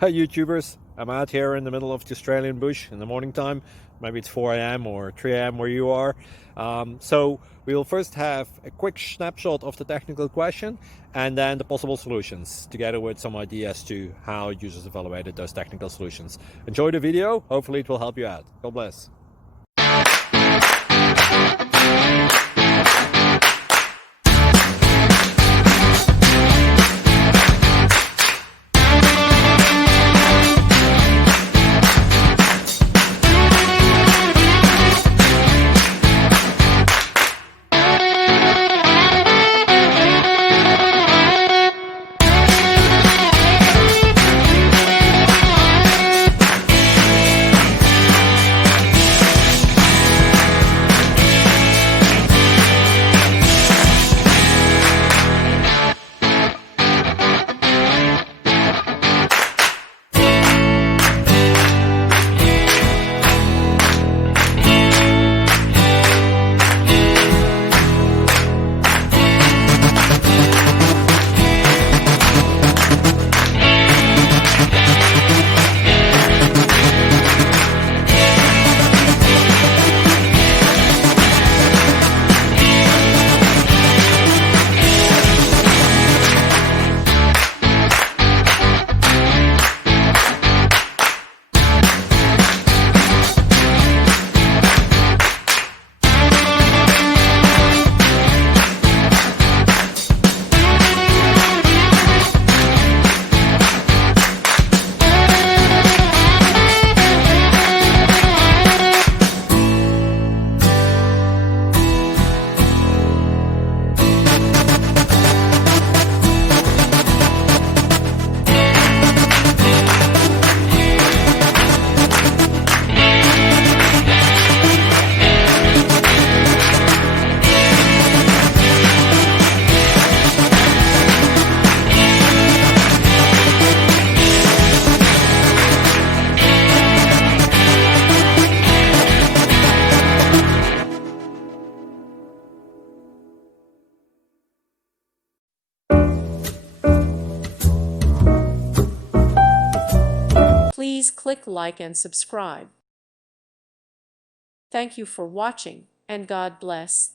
Hi YouTubers, I'm out here in the middle of the Australian bush in the morning time. Maybe it's 4 a.m. or 3 a.m. where you are. So we will first have a quick snapshot of the technical question and then the possible solutions, together with some ideas to how users evaluated those technical solutions. Enjoy the video, hopefully it will help you out. God bless. Please click like and subscribe. Thank you for watching, and God bless.